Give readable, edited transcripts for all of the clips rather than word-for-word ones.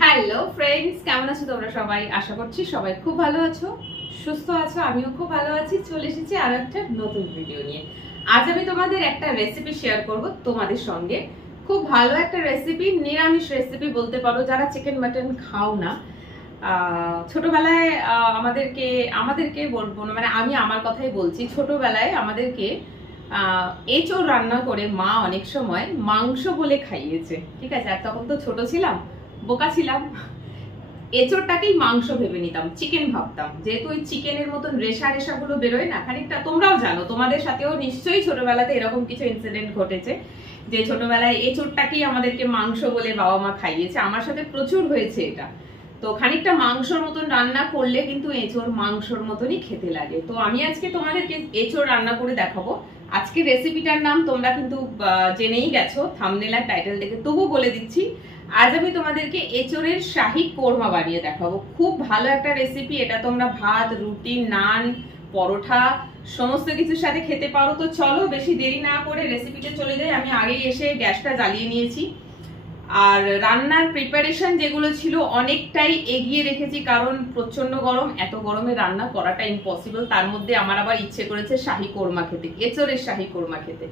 Hello friends, কেমন আছো তোমরা সবাই? আশা করছি সবাই খুব ভালো আছো, সুস্থ আছো। আমিও খুব ভালো আছি। চলে এসেছি আরো একটা নতুন ভিডিও নিয়ে। আজ আমি তোমাদের একটা রেসিপি শেয়ার করব তোমাদের সঙ্গে। খুব ভালো একটা রেসিপি, নিরামিষ রেসিপি বলতে পারো। যারা চিকেন মাটন খাও না, ছোটবেলায় আমাদেরকে বলবো না, মানে আমি আমার কথাই বলছি। ছোটবেলায় আমাদেরকে এঁচোড় রান্না করে মা অনেক সময় মাংস বলে খাইয়েছে, ঠিক আছে? আর তখন তো ছোট ছিলাম, বোকা ছিলাম, এঁচোড়টাকেই মাংস ভেবে নিতাম, চিকেন ভাবতাম। যেহেতু ওই চিকেনের মতন রেশা গুলো বেরোয় না খানিকটা, তোমরাও জানো, তোমাদের সাথেও নিশ্চয়ই ছোটবেলাতে এরকম কিছু ইনসিডেন্ট ঘটেছে যে ছোটবেলায় এঁচোড়টাকেই আমাদেরকে মাংস বলে বাবা মা খাইয়েছে। আমার সাথে প্রচুর হয়েছে এটা। তো খানিকটা মাংসর মতন রান্না করলে কিন্তু এঁচোড় মাংসর মতনই খেতে লাগে। তো আমি আজকে তোমাদেরকে এঁচোড় রান্না করে দেখাবো। আজকে রেসিপিটার নাম তোমরা কিন্তু জেনেই গেছো থাম্বনেল আর টাইটেল দেখে, তবু বলে দিচ্ছি। আজ আমি তোমাদেরকে এঁচোড়ের শাহী কোরমা বানিয়ে দেখাবো। খুব ভালো একটা রেসিপি এটা। তোমরা ভাত, রুটি, নান, পরোটা সমস্ত কিছুর সাথে খেতে পারো। তো চলো বেশি দেরি না করে রেসিপিতে চলে যাই। আমি আগেই এসে গ্যাসটা জ্বালিয়ে নিয়েছি। আর রান্নার প্রিপারেশন যেগুলো ছিল অনেকটাই এগিয়ে রেখেছি, কারণ প্রচন্ড গরম। এত গরমে রান্না করাটা ইম্পসিবল। তার মধ্যে আমার আবার ইচ্ছে করেছে শাহী কোরমা খেতে, এঁচোড়ের শাহী কোরমা খেতে।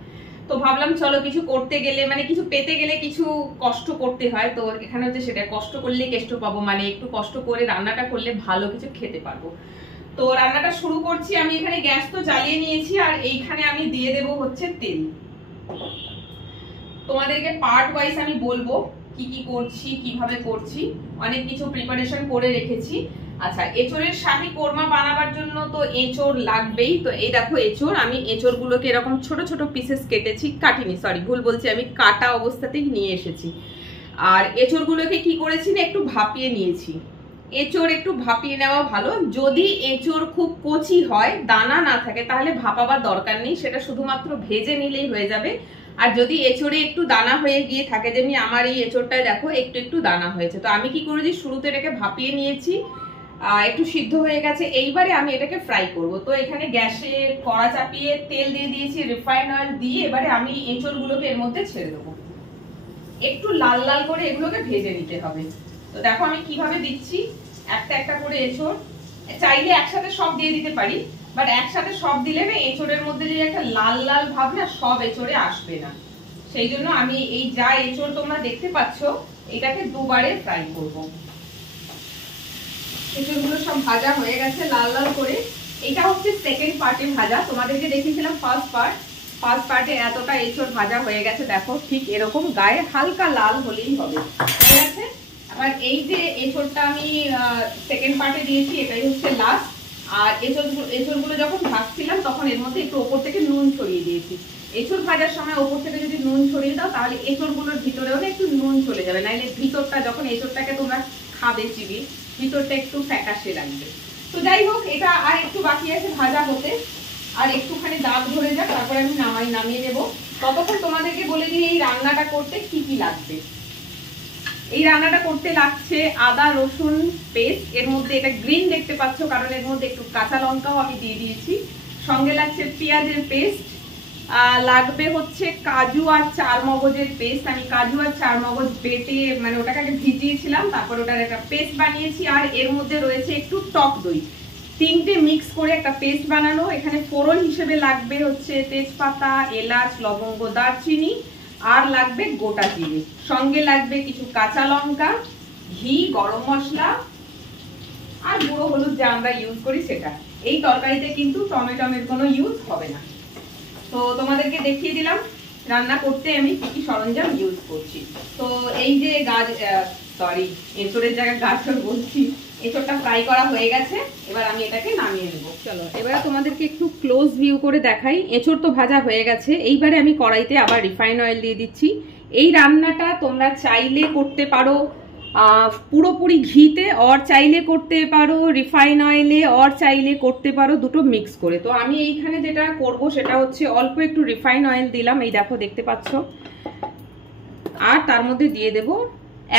তো ভাবলাম চলো কিছু করতে গেলে, মানে কিছু পেতে গেলে কিছু কষ্ট করতে হয়। তো এখানে হচ্ছে সেটা, কষ্ট করলে কেষ্ট পাবো, মানে একটু কষ্ট করে রান্নাটা করলে ভালো কিছু খেতে পারবো। তো রান্নাটা শুরু করছি। আমি এখানে গ্যাস তো জ্বালিয়ে নিয়েছি, আর এইখানে আমি দিয়ে দেবো হচ্ছে তেল। তোমাদেরকে পার্ট ওয়াইজ আমি বলবো কি কি করছি, কিভাবে করছি। অনেক কিছু প্রিপারেশন করে রেখেছি। আচ্ছা, এঁচোড়ের শাহী কোরমা বানাবার জন্য তো এঁচোড় লাগবেই। তো এই দেখো এঁচোড়, আমি এঁচোড় গুলোকে এরকম ছোট ছোট পিসেস কেটেছি, কাটিনি, সরি ভুল বলছি, আমি কাটা অবস্থাতেই নিয়ে এসেছি। আর এঁচোড় গুলোকে কি করেছি না, একটু ভাপিয়ে নিয়েছি। এঁচোড় একটু ভাপিয়ে নেওয়া ভালো। যদি এঁচোড় খুব কচি হয়, দানা না থাকে, তাহলে ভাপাবার দরকার নেই, সেটা শুধুমাত্র ভেজে নিলেই হয়ে যাবে। আর যদি এঁচোড়ে একটু দানা হয়ে গিয়ে থাকে, যেমনি আমার এই এঁচোড়টায় দেখো একটু একটু দানা হয়েছে, তো আমি কি করেছি, শুরুতে এটাকে ভাপিয়ে নিয়েছি, একটু সিদ্ধ হয়ে গেছে। এইবারে আমি এটাকে ফ্রাই করব। তো এখানে গ্যাসে কড়া চাপিয়ে তেল দিয়ে দিয়েছি, রিফাইন অয়েল দিয়ে এবারে আমি এঁচোড়গুলোকে এর মধ্যে ছেড়ে দেবো। একটু লাল লাল করে এগুলোকে ভেজে নিতে হবে। তো দেখো আমি কিভাবে দিচ্ছি, একটা একটা করে এঁচোড়। চাইলে একসাথে সব দিয়ে দিতে পারি, বাট একসাথে সব দিলে না এঁচোড়ের মধ্যে যে একটা লাল লাল ভাব না, সব এঁচোড়ে আসবে না। সেই জন্য আমি এই যা এঁচোড় তোমরা দেখতে পাচ্ছ, এটাকে দুবারে ফ্রাই করব। এঁচোড়গুলো সব ভাজা হয়ে গেছে লাল লাল করে। এটা হচ্ছে সেকেন্ড পার্টে ভাজা। তোমাদেরকে দেখিয়েছিলাম ফার্স্ট পার্টে এতটা এঁচোড় ভাজা হয়ে গেছে। দেখো ঠিক এরকম গায়ে হালকা লাল হলেই হবে, ঠিক আছে? আবার এই যে এঁচোড়টা আমি সেকেন্ড পার্টে দিয়েছি, এটাই হচ্ছে লাস্ট। আর এঁচোড়গুলো যখন ভাজছিলাম তখন এর মধ্যে একটু ওপর থেকে নুন ছড়িয়ে দিয়েছি। এঁচোড় ভাজার সময় ওপর থেকে যদি নুন ছড়িয়ে দাও, তাহলে এঁচোড়গুলোর ভিতরেও একটু নুন চলে যাবে, নাহলে ভিতরটা যখন এঁচোড়টাকে তোমরা খাবে চিবিয়ে, ভিতরটা একটু ফ্যাকাশে লাগবে। তো যাই হোক, এটা আর একটু বাকি আছে ভাজা হতে, আর একটুখানি দাগ ধরে যাক, তারপরে আমি নামিয়ে নেবো। ততক্ষণ তোমাদেরকে বলে দিই এই রান্নাটা করতে কি কি লাগবে। এই রান্নাটা করতে লাগছে আদা রসুন পেস্ট, এর মধ্যে এটা গ্রিন দেখতে পাচ্ছ কারণ এর মধ্যে একটু কাঁচা লঙ্কাও আমি দিয়ে দিয়েছি। সঙ্গে লাগছে পেঁয়াজের পেস্ট, লাগবে হচ্ছে কাজু আর চার মগজের পেস্ট। আমি কাজু আর চার মগজ বেটে, মানে ওটাকে আগে ভিজিয়েছিলাম, তারপর ওটার একটা পেস্ট বানিয়েছি। আর এর মধ্যে রয়েছে একটু টক দই, তিনটে মিক্স করে একটা পেস্ট বানানো। এখানে ফোড়ন হিসেবে লাগবে হচ্ছে তেজপাতা, এলাচ, লবঙ্গ, দারচিনি, আর লাগবে গোটা জিরে। সঙ্গে লাগবে কিছু কাঁচা লঙ্কা, ঘি, গরম মশলা আর গুঁড়ো হলুদ যা আমরা ইউজ করি সেটা। এই তরকারিতে কিন্তু টমেটোমের কোনো ইউজ হবে না। তো তোমাদেরকে দেখিয়ে দিলাম রান্না করতে আমি কি কি সরঞ্জাম ইউজ করছি। তো এই যে এঁচোড়ের জায়গায় গাজর বলছি, এঁচোড়টা ফ্রাই করা হয়ে গেছে। এবার আমি এটাকে নামিয়ে নেবো। চলো এবারে তোমাদেরকে একটু ক্লোজ ভিউ করে দেখাই। এঁচোড় তো ভাজা হয়ে গেছে। এইবারে আমি কড়াইতে আবার রিফাইন অয়েল দিয়ে দিচ্ছি। এই রান্নাটা তোমরা চাইলে করতে পারো পুরোপুরি ঘিতে, অর চাইলে করতে পারো রিফাইন অয়েলে, অর চাইলে করতে পারো দুটো মিক্স করে। তো আমি এইখানে যেটা করব সেটা হচ্ছে অল্প একটু রিফাইন অয়েল দিলাম, এই দেখো দেখতে পাচ্ছ, আর তার মধ্যে দিয়ে দেব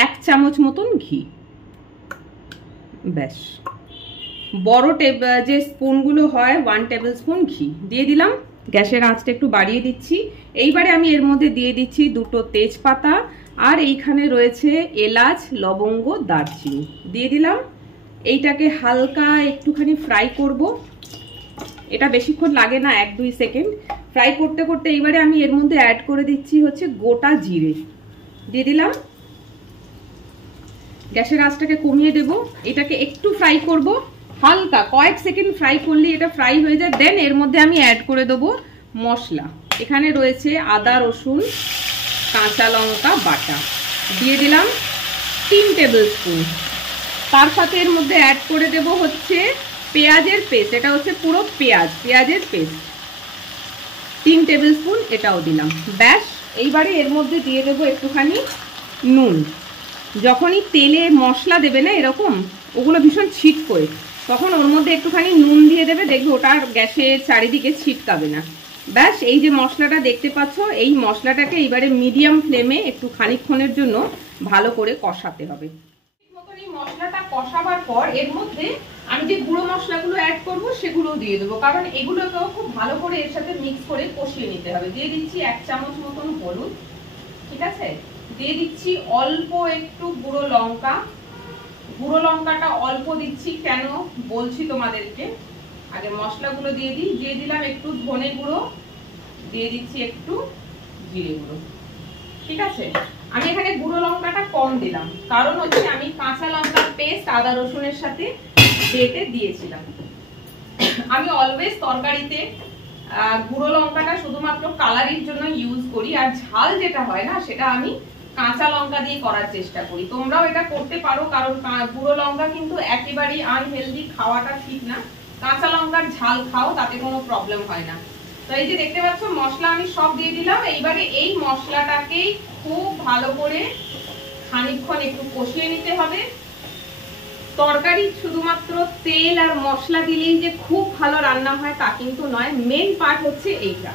1 চামচ মতন ঘি। ব্যাস, বড় যে স্পুনগুলো হয় 1 টেবিল স্পুন ঘি দিয়ে দিলাম। গ্যাসের আঁচটা একটু বাড়িয়ে দিচ্ছি। এইবারে আমি এর মধ্যে দিয়ে দিচ্ছি 2টো তেজপাতা, আর এইখানে রয়েছে এলাচ, লবঙ্গ, দারচিনি দিয়ে দিলাম। এইটাকে হালকা একটুখানি ফ্রাই করব, এটা বেশিক্ষণ লাগে না, 1-2 সেকেন্ড ফ্রাই করতে করতে এইবারে আমি এর মধ্যে অ্যাড করে দিচ্ছি হচ্ছে গোটা জিরে দিয়ে দিলাম। গ্যাসের আঁচটাকে কমিয়ে দেব, এটাকে একটু ফ্রাই করব, হালকা কয়েক সেকেন্ড ফ্রাই করলে এটা ফ্রাই হয়ে যায়। দেন এর মধ্যে আমি অ্যাড করে দেবো মশলা। এখানে রয়েছে আদা, রসুন, কাঁচা লঙ্কা বাটা দিয়ে দিলাম 3 টেবিল স্পুন। তার সাথে এর মধ্যে অ্যাড করে দেব হচ্ছে পেঁয়াজের পেস্ট, এটা হচ্ছে পুরো পেঁয়াজের পেস্ট 3 টেবিল স্পুন, এটাও দিলাম। ব্যাস, এইবারে এর মধ্যে দিয়ে দেবো একটুখানি নুন। যখনই তেলে মশলা দেবে না এরকম, ওগুলো ভীষণ ছিটকোয়, তখন ওর মধ্যে একটুখানি নুন দিয়ে দেবে, দেখবে ওটা গ্যাসের চারিদিকে ছিটকাবে না। ব্যাস, এই যে মশলাটা দেখতে পাচ্ছ, এই মশলাটাকে এইবারে মিডিয়াম ফ্লেমে একটু খানিকক্ষণের জন্য ভালো করে কষাতে হবে। এই মশলাটা কষাবার পর এর মধ্যে আমি যে গুঁড়ো মশলাগুলো অ্যাড করব সেগুলো দিয়ে দেবো, কারণ এগুলোকেও খুব ভালো করে এর সাথে মিক্স করে কষিয়ে নিতে হবে। দিয়ে দিচ্ছি 1 চামচ মতন হলুদ, ঠিক আছে, দিয়ে দিচ্ছি অল্প একটু গুঁড়ো লঙ্কা। গুঁড়ো লঙ্কাটা অল্প দিচ্ছি কেন বলছি তোমাদেরকে, আগে মশলাগুলো দিয়ে দিই। দিয়ে দিলাম একটু ধনে গুঁড়ো, দিয়ে দিচ্ছি একটু জিরে গুঁড়ো, ঠিক আছে। আমি এখানে গুঁড়ো লঙ্কাটা কম দিলাম, কারণ হচ্ছে আমি কাঁচা লঙ্কার পেস্ট আদা রসুনের সাথে বেটে দিয়েছিলাম। আমি অলওয়েজ তরকারিতে গুঁড়ো লঙ্কাটা শুধুমাত্র কালারের জন্য ইউজ করি, আর ঝাল যেটা হয় না সেটা আমি কাঁচা লঙ্কা দিয়ে করার চেষ্টা করি। তোমরাও এটা করতে পারো, কারণ গুঁড়ো লঙ্কা কিন্তু একেবারেই আনহেলদি, খাওয়াটা ঠিক না। কাঁচা লঙ্কার ঝাল খাও, তাতে কোনো প্রবলেম হয় না। তো এই যে দেখতে পাচ্ছ মশলা আমি সব দিয়ে দিলাম। এইবারে এই মশলাটাকেই খুব ভালো করে খানিকক্ষণ একটু কষিয়ে নিতে হবে। তরকারি শুধুমাত্র তেল আর মশলা দিলেই যে খুব ভালো রান্না হয় তা কিন্তু নয়, মেন পার্ট হচ্ছে এইটা।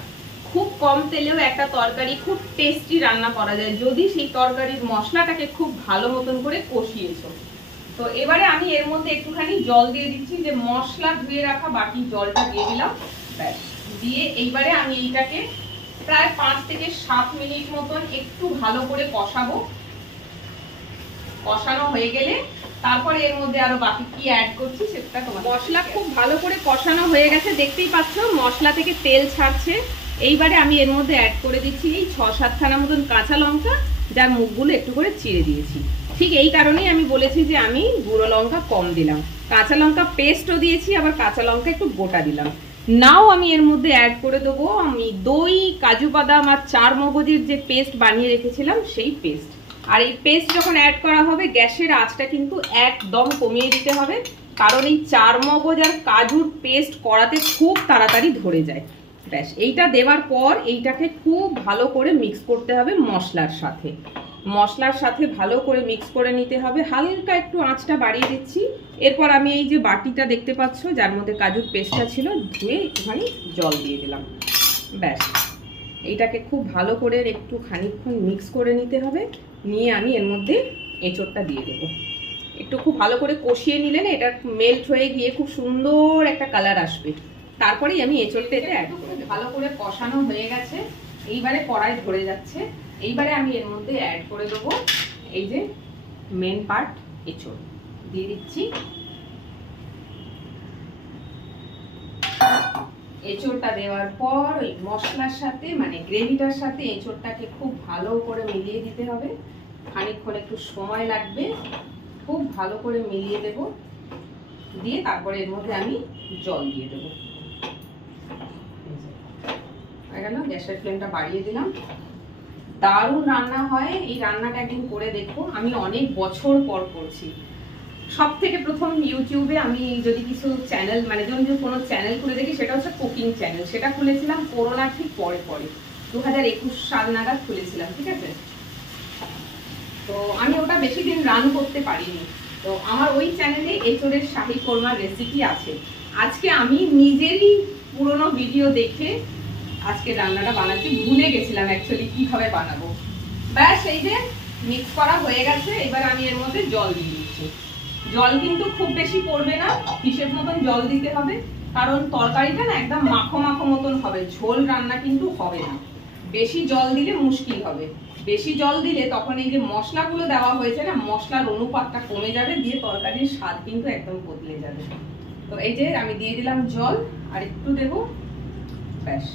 খুব কম তেলেও একটা তরকারি খুব টেস্টি রান্না করা যায় যদি সেই তরকারির মশলাটাকে খুব ভালো মতন করে কষিয়েছো। তো এবারে আমি এর মধ্যে একটুখানি জল দিয়ে দিচ্ছি, যে মশলা ধুয়ে রাখা বাকি জলটা দিয়ে দিলাম। ব্যাস, দিয়ে এইবারে আমি এইটাকে প্রায় 5 থেকে 7 মিনিট মতন একটু ভালো করে কষাবো। কষানো হয়ে গেলে তারপরে এর মধ্যে আরো বাকি কি অ্যাড করছি সেটা তোমার। মশলা খুব ভালো করে কষানো হয়ে গেছে, দেখতেই পাচ্ছ মশলা থেকে তেল ছাড়ছে। এইবারে আমি এর মধ্যে অ্যাড করে দিচ্ছি এই 6-7 খানা মতন কাঁচা লঙ্কা, যার মুখগুলো একটু করে চিড়ে দিয়েছি। ঠিক এই কারণেই আমি বলেছি যে আমি গুঁড়ো লঙ্কা কম দিলাম, কাঁচা লঙ্কা পেস্টও দিয়েছি, আবার কাঁচা লঙ্কা একটু গোটা দিলাম। নাও আমি এর মধ্যে অ্যাড করে দেবো আমি দই, কাজু বাদাম আর 4 মগজের যে পেস্ট বানিয়ে রেখেছিলাম সেই পেস্ট। আর এই পেস্ট যখন অ্যাড করা হবে গ্যাসের আঁচটা কিন্তু একদম কমিয়ে দিতে হবে, কারণ এই 4 মগজ আর কাজুর পেস্ট করাতে খুব তাড়াতাড়ি ধরে যায়। ব্যাস, এইটা দেওয়ার পর এইটাকে খুব ভালো করে মিক্স করতে হবে মশলার সাথে ভালো করে মিক্স করে নিতে হবে। হালকা একটু আঁচটা বাড়িয়ে দিচ্ছি। এরপর আমি এই যে বাটিটা দেখতে পাচ্ছ যার মধ্যে কাজুর পেস্টটা ছিল, ধুয়ে একটুখানি জল দিয়ে দিলাম। ব্যাস, এইটাকে খুব ভালো করে একটু খানিকক্ষণ মিক্স করে নিতে হবে। নিয়ে আমি এর মধ্যে এঁচোড়টা দিয়ে দেবো। একটু খুব ভালো করে কষিয়ে নিলে না এটা মেল্ট হয়ে গিয়ে খুব সুন্দর একটা কালার আসবে। তারপরেই আমি এঁচোড়টা এতে অ্যাড করে দেবো। ভালো করে কষানো হয়ে গেছে, এইবারে কড়াই ধরে যাচ্ছে। এইবারে আমি এর মধ্যে অ্যাড করে দেবো এই যে মেন পার্ট এঁচোড় দিয়ে দিচ্ছি। এঁচোড়টা দেওয়ার পর ওই মশলার সাথে মানে গ্রেভিটার সাথে এঁচোড়টাকে খুব ভালো করে মিলিয়ে দিতে হবে। খানিকক্ষণ একটু সময় লাগবে, খুব ভালো করে মিলিয়ে দেব। দিয়ে তারপরে এর মধ্যে আমি জল দিয়ে দেবো। গ্যাসের ফ্লেমটা বাড়িয়ে দিলাম। দারুণ রান্না হয়, এই রান্নাটা একদিন করে দেখো। আমি অনেক বছর পর করছি। সব থেকে প্রথম ইউটিউবে আমি যদি কিছু চ্যানেল মানে যদি কোনো চ্যানেল খুলে দেখি সেটা হচ্ছে কুকিং চ্যানেল। সেটা খুলেছিলাম করোনা ঠিক পরে 2021 সাল নাগাদ খুলেছিলাম, ঠিক আছে। তো আমি ওটা বেশি দিন রান করতে পারিনি। তো আমার ওই চ্যানেলে এঁচোড়ের শাহী কোরমার রেসিপি আছে। আজকে আমি নিজেরই পুরনো ভিডিও দেখে আজকে রান্নাটা বানাচ্ছি। ভুলে গেছিলাম অ্যাকচুয়ালি কিভাবে বানাবো। ব্যাস, এই যে মিক্স করা হয়ে গেছে। এবার আমি এর মধ্যে জল দিয়ে দিচ্ছি। জল কিন্তু খুব বেশি পড়বে না, হিসেব মতন জল দিতে হবে। কারণ তরকারিটা না একদম মাখো মাখো মতন হবে, ঝোল রান্না কিন্তু হবে না। বেশি জল দিলে মুশকিল হবে, বেশি জল দিলে তখন এই যে মশলাগুলো দেওয়া হয়েছে না, মশলার অনুপাতটা কমে যাবে, দিয়ে তরকারির স্বাদ কিন্তু একদম বদলে যাবে। তো এই যে আমি দিয়ে দিলাম জল, আর একটু দেবো, ব্যাস,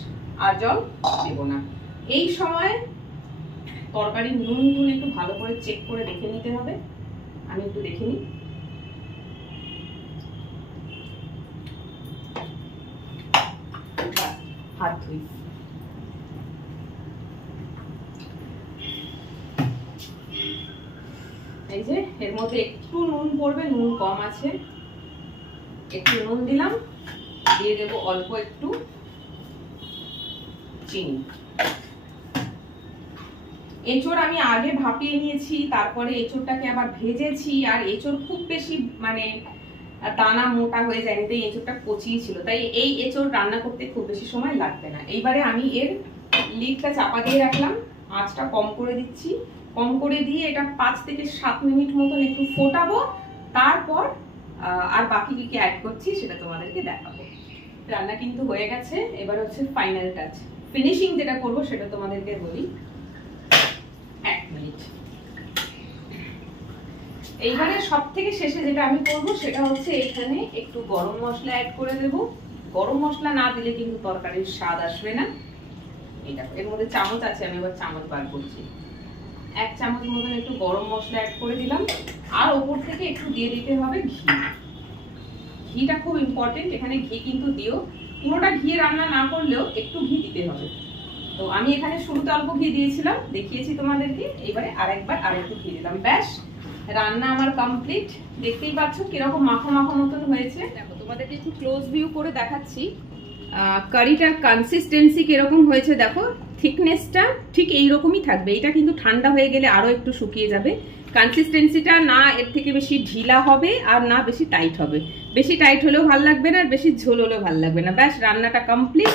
আর জল দেবো না। এই সময় তরকারি নুন একটু ভালো করে চেক করে দেখে নিতে হবে। আমি একটু দেখে নিই। হাত ধুই। এই যে এর মধ্যে একটু নুন পড়বে, নুন কম আছে, একটু নুন দিলাম, দিয়ে দেবো অল্প একটু চিনি। এঁচড় আমি আগে ভাপিয়ে নিয়েছি, তারপরে এঁচড়টাকে আবার ভেজেছি, আর এঁচড় খুব বেশি মানে দানা মোটা হয়ে যায়নি, তাই এঁচড়টা কচিই ছিল, তাই এই এঁচড় রান্না করতে খুব বেশি সময় লাগবে না। এইবারে আমি এর লিডটা চাপা দিয়ে রাখলাম, আঁচটা কম করে দিচ্ছি, কম করে দিয়ে এটা 5 থেকে 7 মিনিট মতন একটু ফোটাবো, তারপর আর বাকি কি অ্যাড করছি সেটা তোমাদেরকে দেখাবো। রান্না কিন্তু হয়ে গেছে, এবার হচ্ছে ফাইনাল টাচ, ফিনিশিং যেটা করবো সেটা তোমাদেরকে বলি। 1 মিনিট। এইবারে সব থেকে শেষে যেটা আমি করবো সেটা হচ্ছে এইখানে একটু গরম মশলা অ্যাড করে দেব। গরম মশলা না দিলে কিন্তু তরকারির স্বাদ আসবে না। এটা এর মধ্যে চামচ আছে, আমি এবার চামচ বার করছি। 1 চামচ মতন একটু গরম মশলা অ্যাড করে দিলাম, আর ওপর থেকে একটু দিয়ে দিতে হবে ঘি। ঘিটা খুব ইম্পর্টেন্ট, এখানে ঘি কিন্তু দিও, পুরোটা ঘি রান্না না করলেও একটু ঘি দিতে হবে। তো আমি এখানে শুরুতে অল্প ঘি দিয়েছিলাম, দেখিয়েছি তোমাদেরকে, এবারে আরেকবার আরেকটু ঘি দিলাম, ব্যাস রান্না আমার কমপ্লিট। দেখতেই পাচ্ছ কিরকম মাখো মাখো মতন হয়েছে। দেখো তোমাদেরকে একটু ক্লোজ ভিউ করে দেখাচ্ছি কারিটার কনসিস্টেন্সি কিরকম হয়েছে। দেখো থিকনেসটা ঠিক এইরকমই থাকবে, এটা কিন্তু ঠান্ডা হয়ে গেলে আরো একটু শুকিয়ে যাবে। কনসিস্টেন্সিটা না এর থেকে বেশি ঢিলা হবে আর না বেশি টাইট হবে, বেশি টাইট হলেও ভালো লাগবে না আর বেশি ঝোল হলেও ভালো লাগবে না। ব্যাস রান্নাটা কমপ্লিট।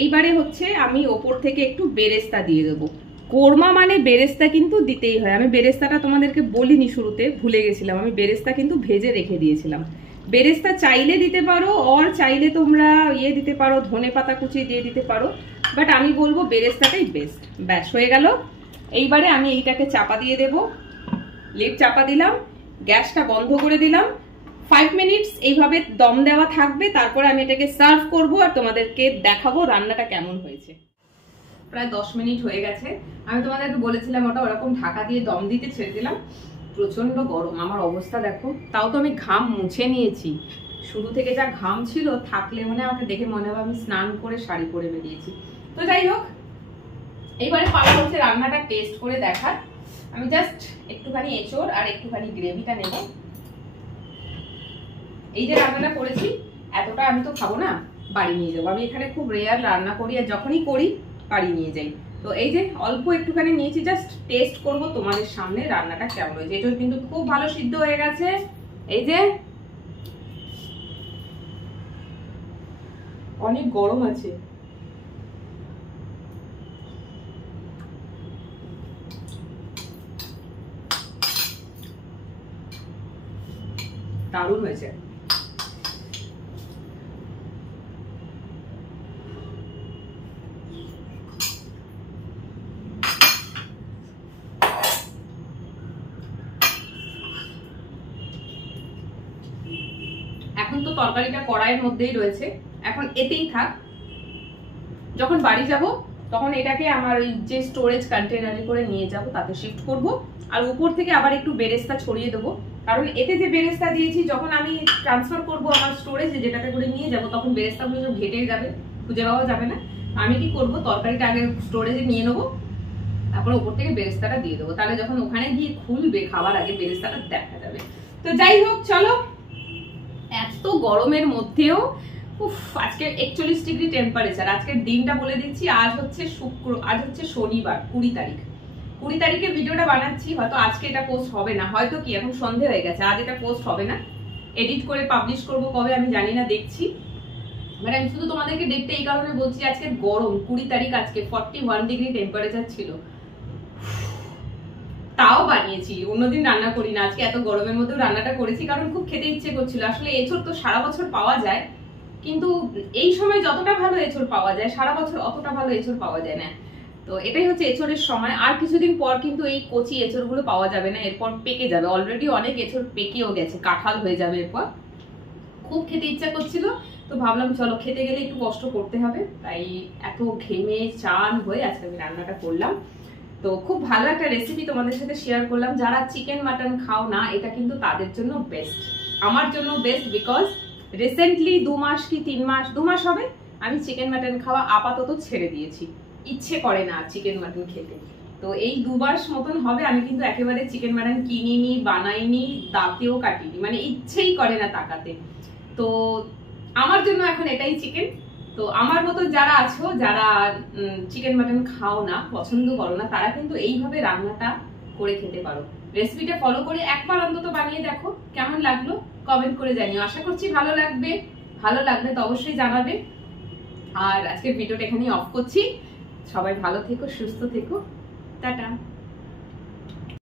এইবারে হচ্ছে আমি ওপর থেকে একটু বেরেস্তা দিয়ে দেবো। কোরমা মানে বেরেস্তা কিন্তু দিতেই হয়। আমি বেরেস্তাটা তোমাদেরকে বলিনি শুরুতে, ভুলে গেছিলাম, আমি বেরেস্তা কিন্তু ভেজে রেখে দিয়েছিলাম। বেরেস্তা চাইলে দিতে পারো, আর চাইলে তোমরা দিতে পারো, ধনে পাতা কুচি দিয়ে দিতে পারো, বাট আমি বলবো বেরেস্তাটাই বেস্ট। ব্যাস হয়ে গেল। এইবারে আমি এইটাকে চাপা দিয়ে দেবো, লিড চাপা দিলাম, গ্যাসটা বন্ধ করে দিলাম, 5 মিনিটস এইভাবে দম দেওয়া থাকবে, তারপরে আমি এটাকে সার্ভ করব আর তোমাদেরকে দেখাবো রান্নাটা কেমন হয়েছে। প্রায় 10 মিনিট হয়ে গেছে। আমি তোমাদেরকে বলেছিলাম ওটা ওরকম ঢাকা দিয়ে দম দিতে ছেড়ে দিলাম। প্রচন্ড গরম, আমার অবস্থা দেখো, তাও তো আমি ঘাম মুছে নিয়েছি। শুরু থেকে যা ঘাম ছিল, থাকলে মানে আমাকে দেখে মনে হবে আমি স্নান করে শাড়ি পরে বেরিয়েছি। তো যাই হোক, এইবারে পালা হচ্ছে রান্নাটা টেস্ট করে দেখার। আমি জাস্ট একটুখানি এঁচড় আর একটুখানি গ্রেভিটা নেব। এই যে রান্নাটা করেছি, এতটা আমি তো খাবো না, বাড়ি নিয়ে যাবো। আমি এখানে খুব রেয়ার রান্না করি, আর যখনই করি বাড়ি নিয়ে যাই। তো এই যে অল্প একটুখানি নিয়েছি, জাস্ট টেস্ট করব তোমাদের সামনে রান্নাটা কেমন হয়েছে। এঁচড় কিন্তু খুব ভালো সিদ্ধ হয়ে গেছে। এই যে অনেক গরম আছে, দারুণ হয়েছে। এখন তো তরকারিটা কড়াইয়ের মধ্যেই রয়েছে, এখন এতেই থাক। যখন বাড়ি যাব তখন এটাকে আমার ওই যে স্টোরেজ কন্টেনারে করে নিয়ে যাব, তাতে শিফট করব। আর উপর থেকে আবার একটু বেরেস্তা ছড়িয়ে দেবো, কারণ এতে যে বেরেস্তা দিয়েছি যখন আমি ট্রান্সফার করব আমার স্টোরেজে, যেটাতে করে নিয়ে যাব, তখন বেরেস্তাগুলো সব ঘেটে যাবে, খুঁজে পাওয়া যাবে না। আমি কি করব, তরকারিটা আগে স্টোরেজে নিয়ে নেবো, তারপর উপর থেকে বেরেস্তাটা দিয়ে দেবো, তাহলে যখন ওখানে গিয়ে খুলবে খাবার আগে বেরেস্তাটা দেখা যাবে। তো যাই হোক, চলো। এত গরমের মধ্যেও আজকে 41 ডিগ্রি টেম্পারেচার। আজকের দিনটা বলে দিচ্ছি, আজ হচ্ছে শনিবার 20 তারিখ। 20 তারিখে ভিডিওটা বানাচ্ছি, হয়তো আজকে এটা পোস্ট হবে না, হয়তো কি এখন সন্ধে হয়ে গেছে, আজ এটা পোস্ট হবে না। এডিট করে পাবলিশ করবো কবে আমি জানি না, দেখছি। মানে আমি শুধু তোমাদেরকে ডেটটা এই কারণে বলছি, আজকে গরম 20 তারিখ, আজকে 41 ডিগ্রি টেম্পারেচার ছিল, তাও বানিয়েছি। অন্যদিন রান্না করি না, আজকে এত গরমের মধ্যেও রান্নাটা করেছি, কারণ খুব খেতে ইচ্ছে করছিল। আসলে এঁচড় তো সারা বছর পাওয়া যায়, কিন্তু এই সময় যতটা ভালো এঁচড় পাওয়া যায় সারা বছর অতটা ভালো এঁচড় পাওয়া যায় না। তো এটাই হচ্ছে এঁচড়ের সময়। আর কিছুদিন পর কিন্তু এই কচি এঁচড় গুলো পাওয়া যাবে না, এরপর পেকে যাবে। অলরেডি অনেক এঁচড় পেকেও গেছে, কাঁঠাল হয়ে যাবে এরপর। খুব খেতে ইচ্ছা করছিল, তো ভাবলাম চলো খেতে গেলে একটু কষ্ট করতে হবে, তাই এত ঘেমে চান হয়ে আজকে আমি রান্নাটা করলাম। তো খুব ভালো একটা রেসিপি তোমাদের সাথে শেয়ার করলাম। যারা চিকেন মাটন খাও না, এটা কিন্তু তাদের জন্য বেস্ট, আমার জন্য বেস্ট। বিকজ রিসেন্টলি 2 মাস কি 3 মাস, 2 মাস হবে আমি চিকেন মাটন খাওয়া আপাতত ছেড়ে দিয়েছি। ইচ্ছে করে না চিকেন মাটন খেতে। তো এই 2 মাস মতন হবে আমি কিন্তু একেবারে চিকেন মাটন কিনিনি, বানাইনি, দাঁতেও কাটিনি, মানে ইচ্ছেই করে না তাকাতে। তো আমার জন্য এখন এটাই চিকেন। তো আমার মতো যারা আছো, যারা চিকেন মাটন খাও না, পছন্দ করো না, তারা কিন্তু এইভাবে রান্নাটা করে খেতে পারো। রেসিপিটা ফলো করে একবার অন্তত বানিয়ে দেখো, কেমন লাগলো কমেন্ট করে জানিও। আশা করছি ভালো লাগবে। ভালো লাগলে তো অবশ্যই জানাবে। আর আজকের ভিডিওটা এখানেই অফ করছি। সবাই ভালো থেকো, সুস্থ থেকো, টাটা।